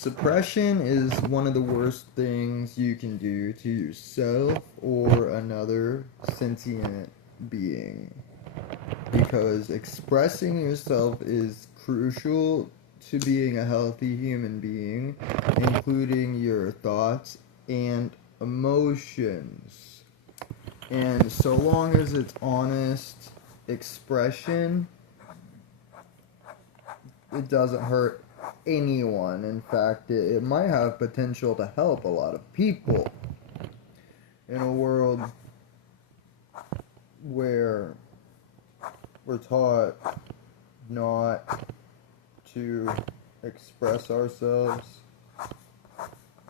Suppression is one of the worst things you can do to yourself or another sentient being. Because expressing yourself is crucial to being a healthy human being, including your thoughts and emotions. And so long as it's honest expression, it doesn't hurt anyone. In fact, it might have potential to help a lot of people in a world where we're taught not to express ourselves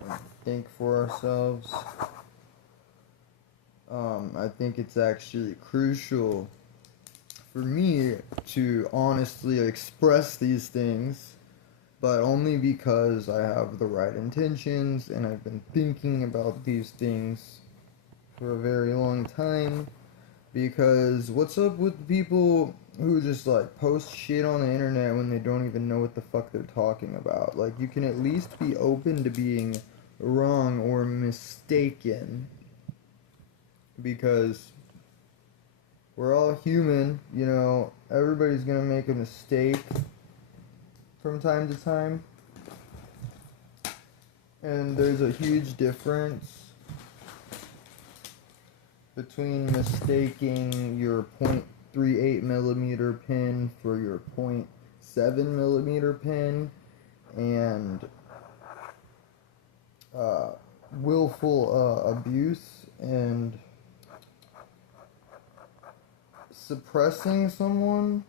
and think for ourselves. I think it's actually crucial for me to honestly express these things, but only because I have the right intentions and I've been thinking about these things for a very long time. Because what's up with people who just like post shit on the internet when they don't even know what the fuck they're talking about? Like, you can at least be open to being wrong or mistaken, because we're all human, everybody's gonna make a mistake from time to time. And there's a huge difference between mistaking your .38 millimeter pin for your .7 millimeter pin and willful abuse and suppressing someone,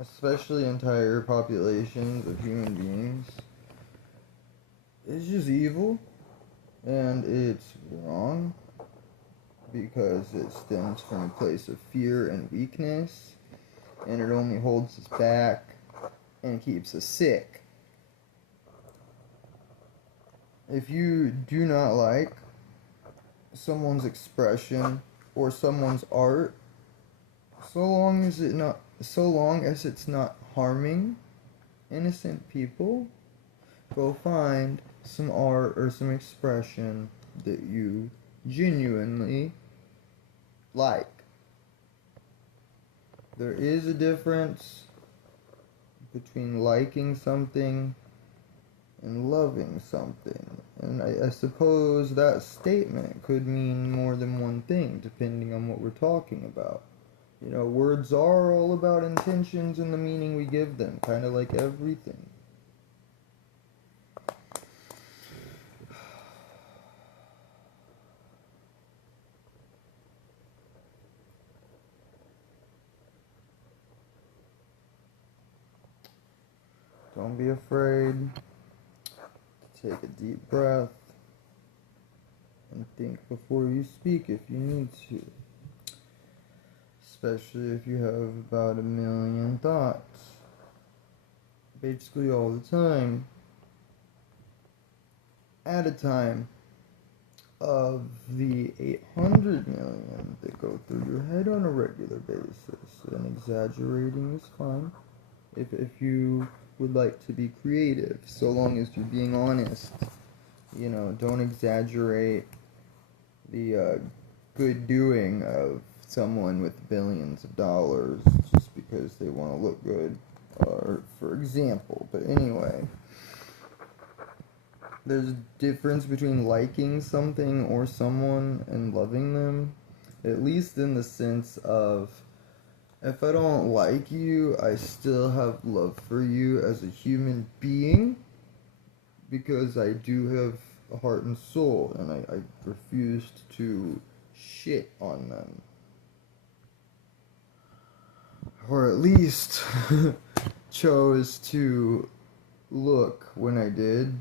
especially entire populations of human beings. It's just evil, and it's wrong, because it stems from a place of fear and weakness, and it only holds us back and keeps us sick. If you do not like someone's expression or someone's art, so long as it's not harming innocent people, go find some art or some expression that you genuinely like. There is a difference between liking something and loving something. And I suppose that statement could mean more than one thing, depending on what we're talking about. Words are all about intentions and the meaning we give them, kind of like everything. Don't be afraid to take a deep breath and think before you speak if you need to. Especially if you have about 1,000,000 thoughts. Basically all the time. At a time of the 800 million that go through your head on a regular basis. And exaggerating is fine if you would like to be creative, so long as you're being honest. Don't exaggerate the good doing of someone with billions of dollars just because they want to look good, for example. But anyway, there's a difference between liking something or someone and loving them, at least in the sense of, if I don't like you, I still have love for you as a human being, because I do have a heart and soul, and I refused to shit on them. Or at least chose to look when I did,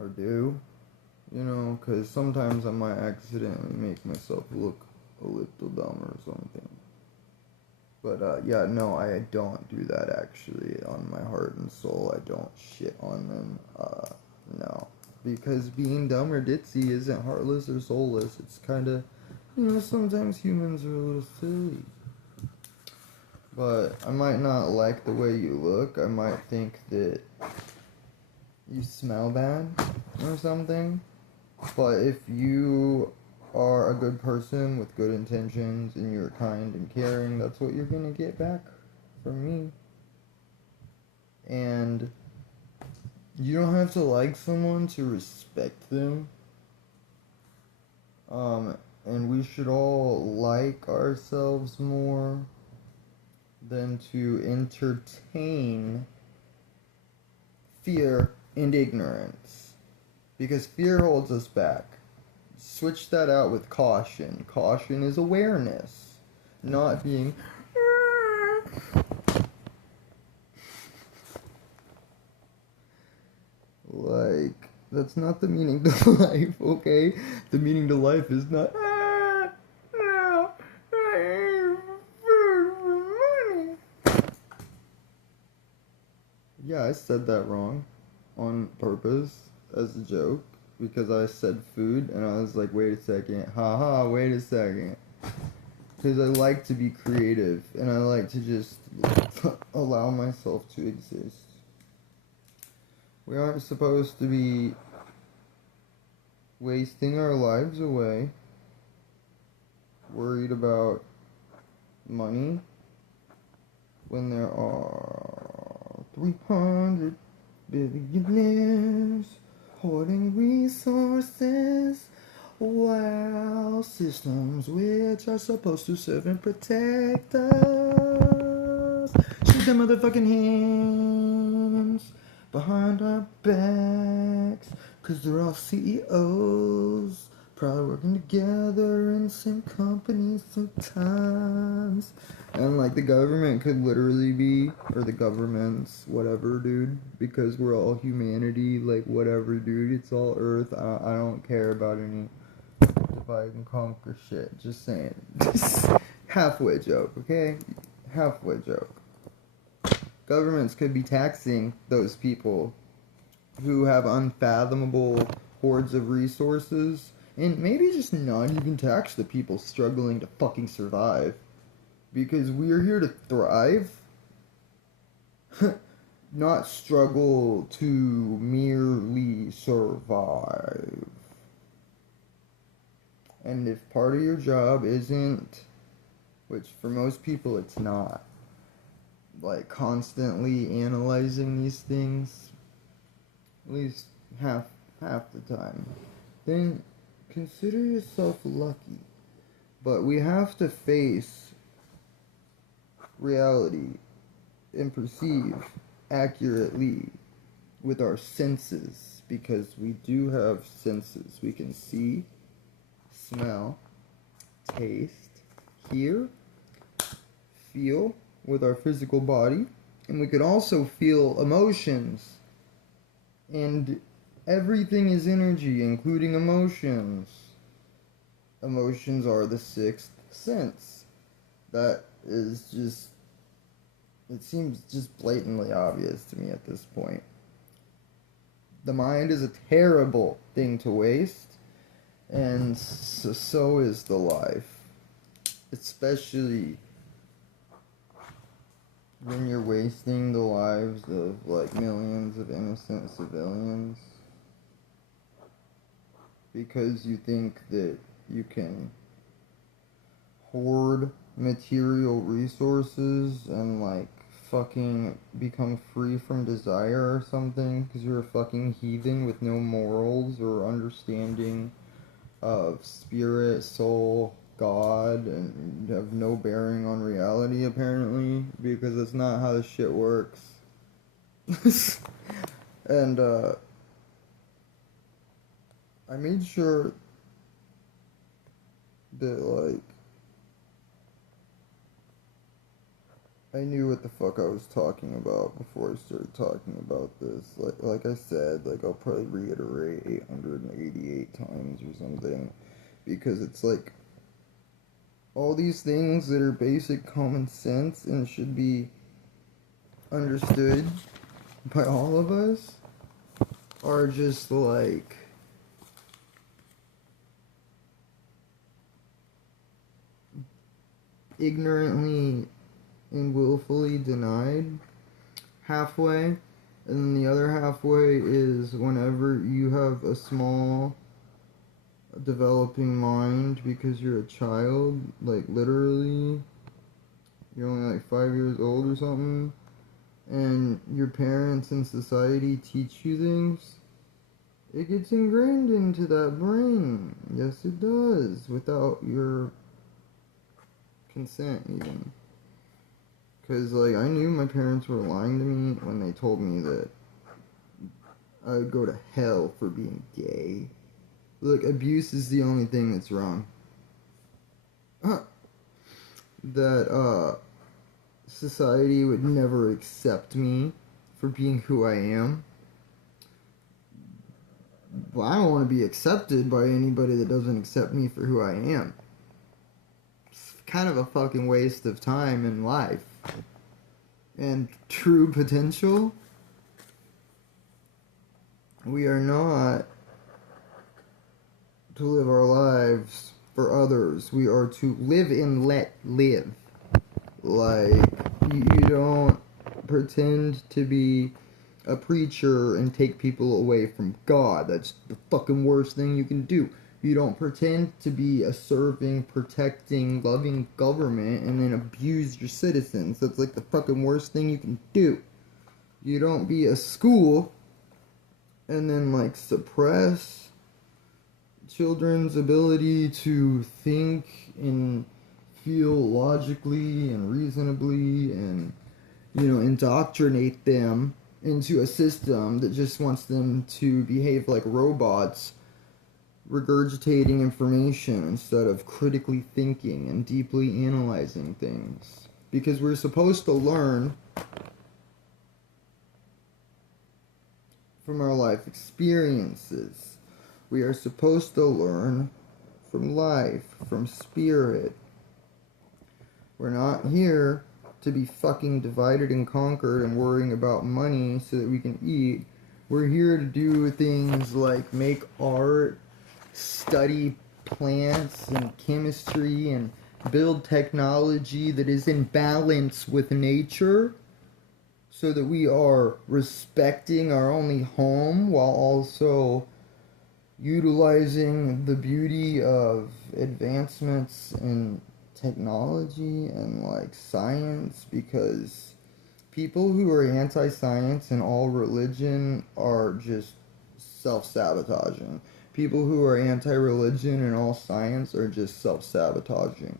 or do, because sometimes I might accidentally make myself look a little dumb or something. But, yeah, no, I don't do that, actually. On my heart and soul, I don't shit on them. No. Because being dumb or ditzy isn't heartless or soulless. It's kind of, sometimes humans are a little silly. But I might not like the way you look. I might think that you smell bad or something. But if you are a good person with good intentions and you're kind and caring, that's what you're gonna get back from me. And you don't have to like someone to respect them. And we should all like ourselves more than to entertain fear and ignorance. Because fear holds us back. Switch that out with caution. Caution is awareness, not being. Like, that's not the meaning to life, okay? The meaning to life is not. Yeah, I said that wrong on purpose as a joke because I said food and I was like, wait a second, haha, wait a second. Because I like to be creative and I like to just allow myself to exist. We aren't supposed to be wasting our lives away, worried about money, when there are 300 billionaires hoarding resources, while systems which are supposed to serve and protect us shoot their motherfucking hands behind our backs, 'cause they're all CEOs, probably working together in the same companies sometimes. And like the government could literally be, or the governments, whatever, dude, because we're all humanity, like whatever, dude, it's all Earth. I don't care about any divide and conquer shit. Just saying. Halfway joke, okay? Halfway joke. Governments could be taxing those people who have unfathomable hordes of resources, and maybe just not even tax the people struggling to fucking survive. Because we're here to thrive, not struggle to merely survive. And if part of your job isn't, which for most people it's not, like constantly analyzing these things, at least half the time, then consider yourself lucky. But we have to face reality and perceive accurately with our senses, because we do have senses. We can see, smell, taste, hear, feel with our physical body, and we could also feel emotions. And everything is energy, including emotions. Emotions are the sixth sense. That is just, it seems just blatantly obvious to me at this point. The mind is a terrible thing to waste, and so is the life. Especially when you're wasting the lives of like millions of innocent civilians because you think that you can hoard material resources and like fucking become free from desire or something because you're a fucking heathen with no morals or understanding of spirit, soul, God, and have no bearing on reality apparently, because that's not how this shit works. And I made sure that like I knew what the fuck I was talking about before I started talking about this. Like I said, like I'll probably reiterate 888 times or something, because it's like all these things that are basic common sense and should be understood by all of us are just like ignorantly and willfully denied halfway, And then the other halfway is whenever you have a small developing mind because you're a child, like literally, you're only like 5 years old or something, and your parents and society teach you things, it gets ingrained into that brain. Yes, it does, without your consent even. Because, like, I knew my parents were lying to me when they told me that I would go to hell for being gay. Look, abuse is the only thing that's wrong. That, society would never accept me for being who I am. But I don't want to be accepted by anybody that doesn't accept me for who I am. It's kind of a fucking waste of time in life. And true potential, we are not to live our lives for others. We are to live and let live. Like, you don't pretend to be a preacher and take people away from God. That's the fucking worst thing you can do. You don't pretend to be a serving, protecting, loving government and then abuse your citizens. That's like the fucking worst thing you can do. You don't be a school and then like suppress children's ability to think and feel logically and reasonably and, you know, indoctrinate them into a system that just wants them to behave like robots, regurgitating information instead of critically thinking and deeply analyzing things. Because we're supposed to learn from our life experiences. We are supposed to learn from life, from spirit. We're not here to be fucking divided and conquered and worrying about money so that we can eat. We're here to do things like make art, study plants and chemistry, and build technology that is in balance with nature so that we are respecting our only home while also utilizing the beauty of advancements in technology and like science, because people who are anti-science and all religion are just self-sabotaging. People who are anti-religion and all science are just self-sabotaging.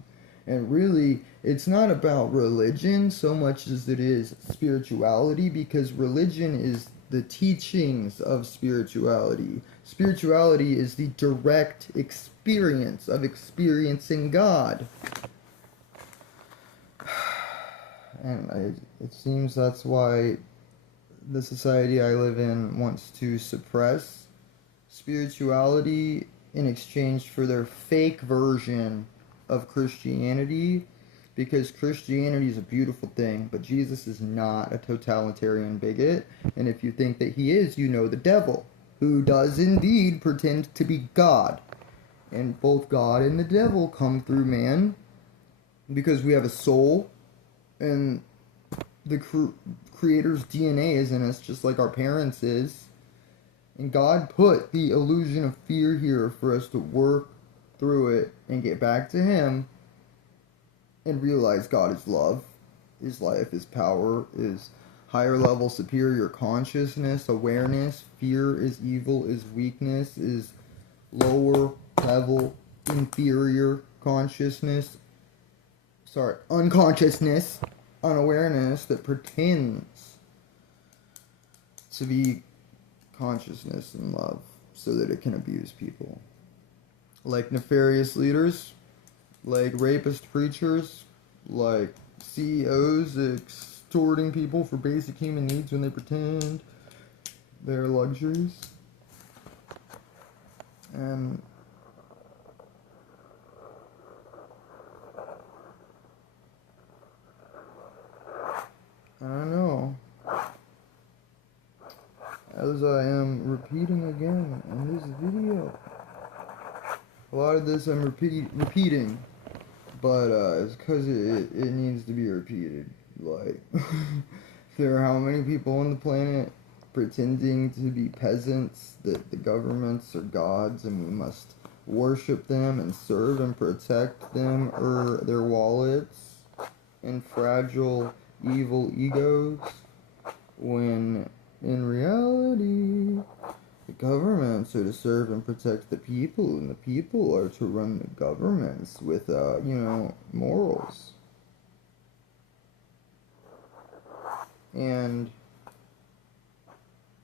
And really, it's not about religion so much as it is spirituality, because religion is the teachings of spirituality. Spirituality is the direct experience of experiencing God. And it seems that's why the society I live in wants to suppress spirituality in exchange for their fake version of Christianity, because Christianity is a beautiful thing, but Jesus is not a totalitarian bigot. And if you think that he is, you know the devil, who does indeed pretend to be God. And both God and the devil come through man, because we have a soul, and the Creator's DNA is in us, just like our parents is. And God put the illusion of fear here for us to work through it and get back to Him and realize God is love, is life, is power, is higher level superior consciousness, awareness. Fear is evil, is weakness, is lower level inferior consciousness. Unconsciousness, unawareness that pretends to be consciousness and love so that it can abuse people. Like nefarious leaders, like rapist preachers, like CEOs extorting people for basic human needs when they pretend they're luxuries. And I don't know. As I am repeating again in this video, a lot of this I'm repeating, but it's because it needs to be repeated. Like, there are how many people on the planet? pretending to be peasants, that the governments are gods and we must worship them and serve and protect them or their wallets and fragile evil egos, when in reality the governments are to serve and protect the people, and the people are to run the governments with morals. And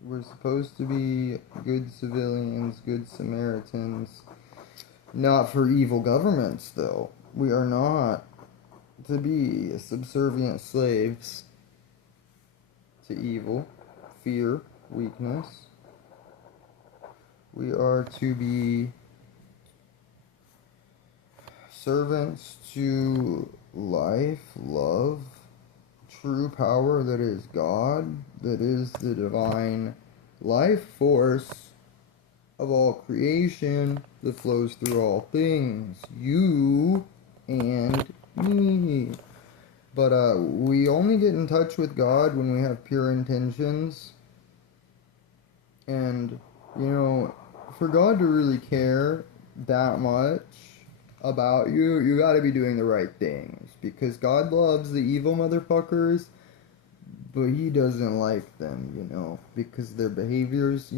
we're supposed to be good civilians, good Samaritans, not for evil governments, though. We are not to be subservient slaves to evil, fear, weakness. We are to be servants to life, love, true power that is God, that is the divine life force of all creation that flows through all things, you and me. But we only get in touch with God when we have pure intentions. And, for God to really care that much about you, you gotta be doing the right things. Because God loves the evil motherfuckers, but he doesn't like them, because their behaviors,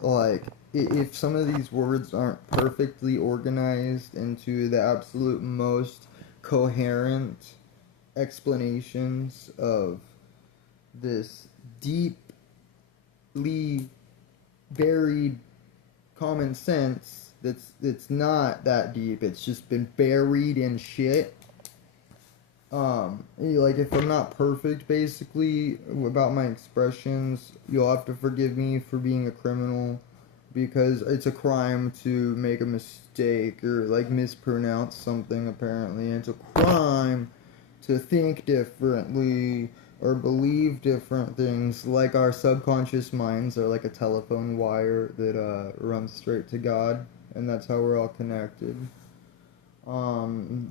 like, if some of these words aren't perfectly organized into the absolute most coherent explanations of this deeply buried common sense that's not that deep, it's just been buried in shit. Like, if I'm not perfect, basically, about my expressions, you'll have to forgive me for being a criminal, because it's a crime to make a mistake or, like, mispronounce something, apparently. It's a crime to think differently or believe different things, like our subconscious minds are like a telephone wire that runs straight to God, and that's how we're all connected. So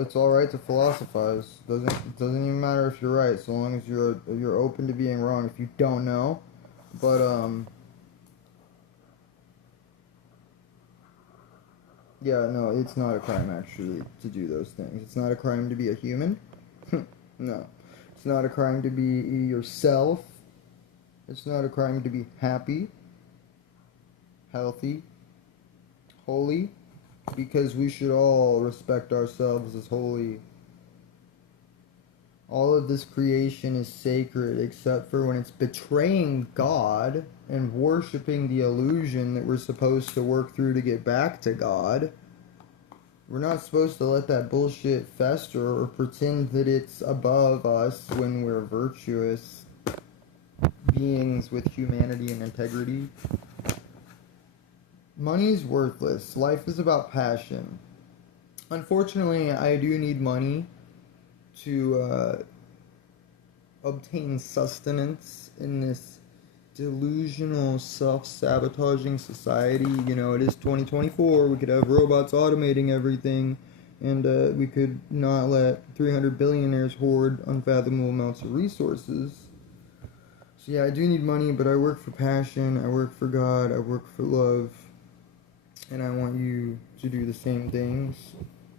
it's all right to philosophize. Doesn't even matter if you're right, so long as you're open to being wrong if you don't know. But yeah, no, it's not a crime actually to do those things. It's not a crime to be a human. No. It's not a crime to be yourself. It's not a crime to be happy, healthy, holy, because we should all respect ourselves as holy. All of this creation is sacred except for when it's betraying God and worshiping the illusion that we're supposed to work through to get back to God. We're not supposed to let that bullshit fester or pretend that it's above us when we're virtuous beings with humanity and integrity. Money's worthless. Life is about passion. Unfortunately, I do need money to obtain sustenance in this delusional, self-sabotaging society. It is 2024. We could have robots automating everything, and we could not let 300 billionaires hoard unfathomable amounts of resources. So yeah, I do need money, but I work for passion, I work for God, I work for love, and I want you to do the same things.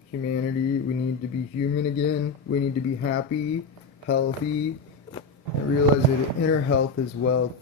Humanity, we need to be human again. We need to be happy, healthy, and realize that inner health is wealth.